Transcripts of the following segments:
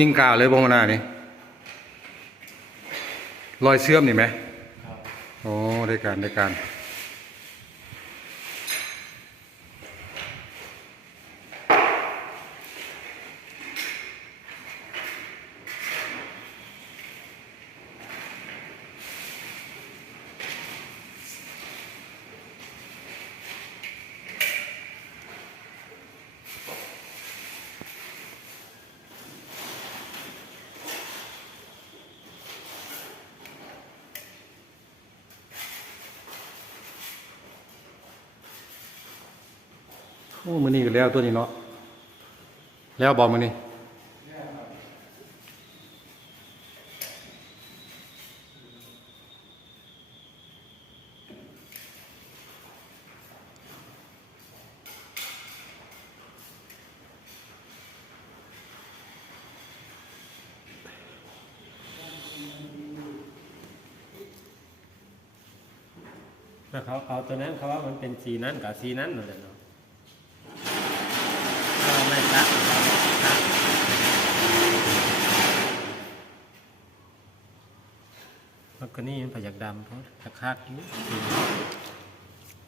ยิงกาวเลยบงหน้านี่รอยเชื่อมนี่ไหมครับโอ้ได้การได้การ อ้มือนี้ก็แล้วตัวนี้เนาะแล้วบอมือนี้แล้วเขาเอาตัวนั้นเขาว่ามันเป็นสีนั้นกับสีนั้นนั่นแหละเนาะ เราไม่ซักเราไม่ซักแล้วก็นี่มันประหยัดดำเพราะตะคักอยู่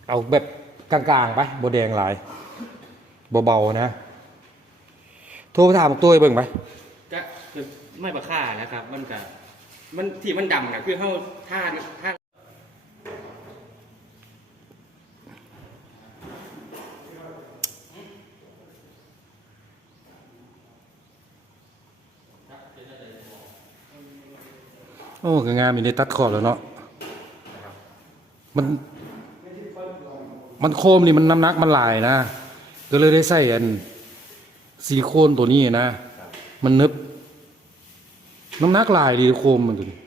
เอาแบบกลางๆไปโบแดงหลายเบาๆนะ โทรไปถามตัวเบิ่งไปก็คือไม่ประค่านะครับ มันก็มันที่มันดำนะคือเข้าท่าท่า โอ้ก็งามมีในตัดขอบแล้วเนาะมัน มันโคมนี่มันน้ำหนักมันหลายนะ ก็เลยได้ใส่อันซิลิโคนตัวนี้นะ มันนึบ น้ำหนักหลายดีโคมมันตัวนี้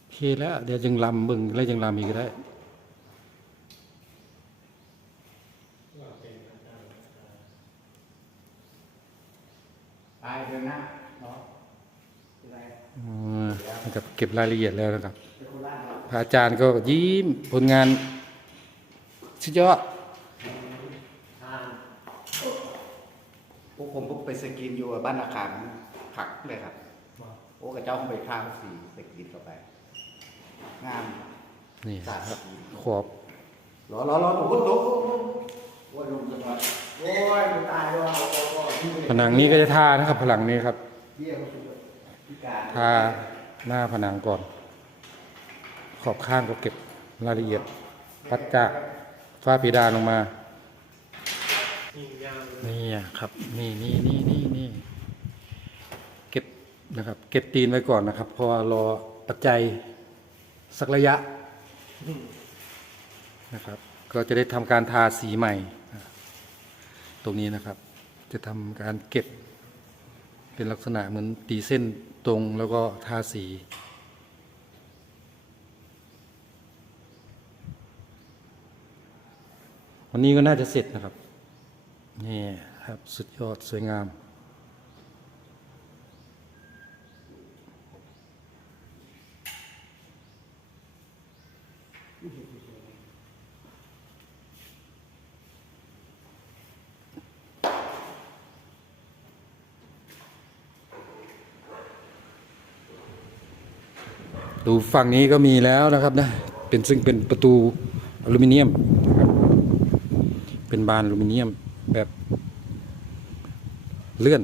โอเคแล้ว เดี๋ยวจึงลำเบิ่งแล้วจึงลำอีกได้ายเดือนหน้าเนาะอืมนะครับเก็บรายละเอียดแล้วนะครับพระอาจารย์ก็ยิ้มผลงานสุดยอดพวกผมพวกไปสกินอยู่บ้านอาคารผักเลยครับ โอ้กระเจ้าเขาไปข้าวสีสกินเข้าไป งามนี่สาดครับขอบรอรอรอโอ้โหโอ้โหโอ้ยลงจังหวะ โอ้ยมันตายแล้วโอ้โหผนังนี้ก็จะทานะครับผนังนี้ครับเบี้ยเขาสุดพิการทาหน้าผนังก่อน ขอบข้างก็เก็บรายละเอียด ปัดจากฝ้าเพดานลงมานี่ยาวเลยนี่อะครับ นี่นี่นี่นี่นี่เก็บนะครับ เก็บตีนไว้ก่อนนะครับ เพอรอปัจจัยสักระยะนะครับ ก็จะได้ทำการทาสีใหม่อะ ตรงนี้นะครับ จะทำการเก็บ เป็นลักษณะเหมือนตีเส้นตรงแล้วก็ทาสีวันนี้ก็น่าจะเสร็จนะครับ นี่ครับ สุดยอดสวยงาม ดูฝั่งนี้ก็มีแล้วนะครับนะเป็นซึ่งเป็นประตูอลูมิเนียมนะครับเป็นบานอลูมิเนียมแบบเลื่อน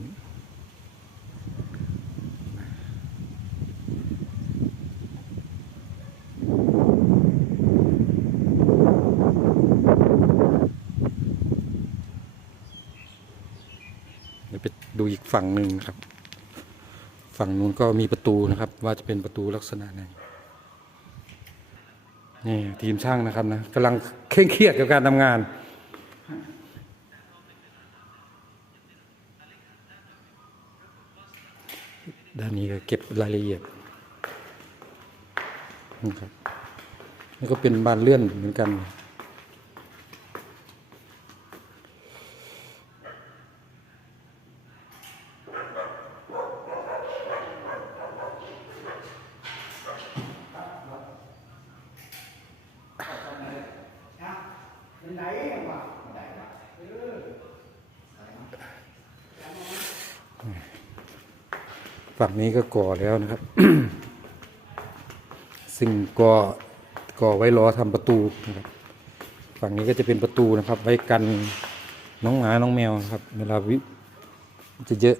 เดี๋ยวไปดูอีกฝั่งหนึ่งครับ ฝั่งนู้นก็มีประตูนะครับ ว่าจะเป็นประตูลักษณะไหนนี่ทีมช่างนะครับนะกำลังเคร่งเครียดกับการทำงานด้านนี้ก็เก็บรายละเอียดนะครับนี่ก็เป็นบานเลื่อนเหมือนกัน เไหนวะไหนวะ ฝั่งนี้ก็ก่อแล้วนะครับ ซึ่งก่อก่อไว้ล้อทำประตูนะครับ ฝั่งนี้ก็จะเป็นประตูนะครับ ไว้กันน้องหมาน้องแมวครับ เวลาวิจะเยอะ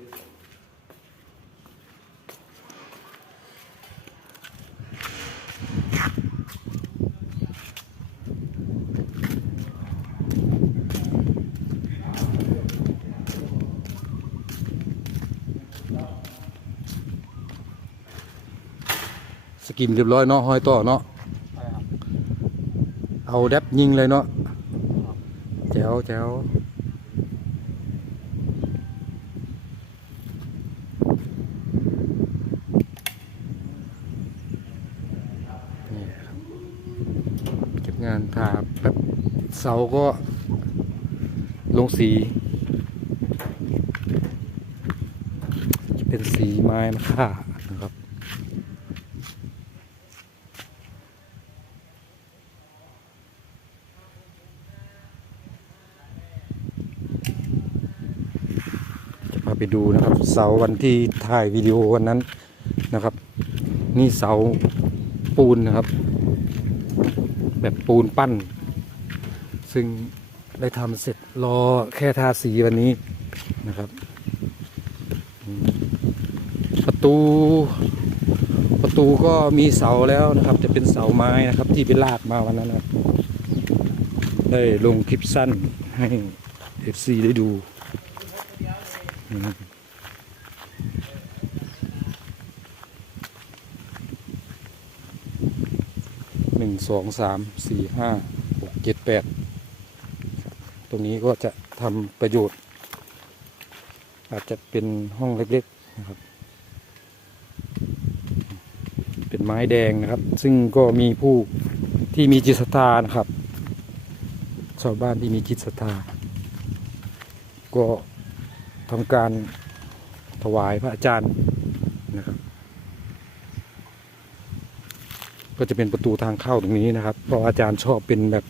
กินเรียบร้อยเนาะห้อยต่อเนาะเอาแดบยิงเลยเนาะแจ๋วแจ๋วนี่ครับเก็บงานทาแบบเสาก็ลงสี จะเป็นสีไม้มะค่านะครับจะพา ไปดูนะครับ เสาวันที่ถ่ายวิดีโอวันนั้นนะครับ นี่เสาปูนนะครับ แบบปูนปั้น ซึ่งได้ทำเสร็จรอแค่ทาสีวันนี้นะครับ ประตูประตูก็มีเสาแล้วนะครับ จะเป็นเสาไม้นะครับ ที่ไปลากมาวันนั้นนะครับ ได้ลงคลิปสั้นให้ FC ได้ดู หนึ่งสองสามสี่ห้าหกเจ็ดแปดตรงนี้ก็จะทำประโยชน์ อาจจะเป็นห้องเล็กๆนะครับ เป็นไม้แดงนะครับ ซึ่งก็มีผู้ที่มีจิตศรัทธานะครับ ชาวบ้านที่มีจิตศรัทธาก็ ทำการถวายพระอาจารย์นะครับ ก็จะเป็นประตูทางเข้าตรงนี้นะครับ เพราะอาจารย์ชอบเป็นแบบ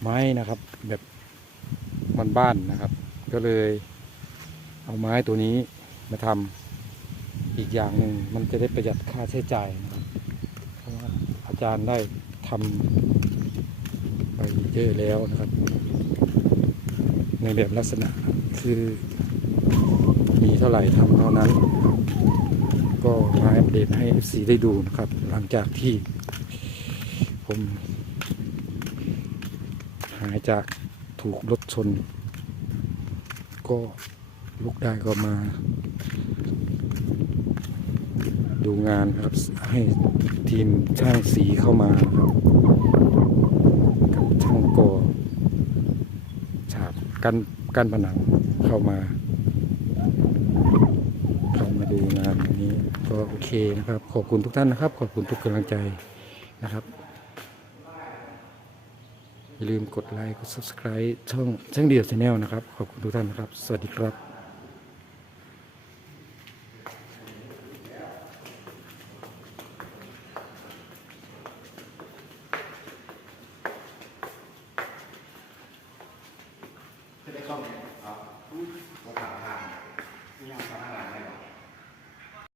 ไม้นะครับ แบบมันบ้านนะครับ ก็เลยเอาไม้ตัวนี้มาทำอีกอย่างหนึ่งมันจะได้ประหยัดค่าใช้จ่ายนะครับเพราะว่าอาจารย์ได้ทำไปเยอะแล้วนะครับ ในแบบลักษณะคือ มีเท่าไหร่ทำเท่านั้น ก็มาอัปเดตให้ FC ได้ดูนะครับ หลังจากที่ผมหายจากถูกรถชน ก็ลุกได้ก็มา ดูงานครับให้ทีมช่างสีเข้ามาครับกับช่างก่อฉากกันกันผนังเข้ามาเข้า มาดูงานวันนี้ก็โอเคนะครับ ขอบคุณทุกท่านนะครับ ขอบคุณทุกกำลังใจนะครับ อย่าลืมกดไลค์กด subscribe ช่องช่างเดียวชาแนลนะครับ ขอบคุณทุกท่านนะครับ สวัสดีครับ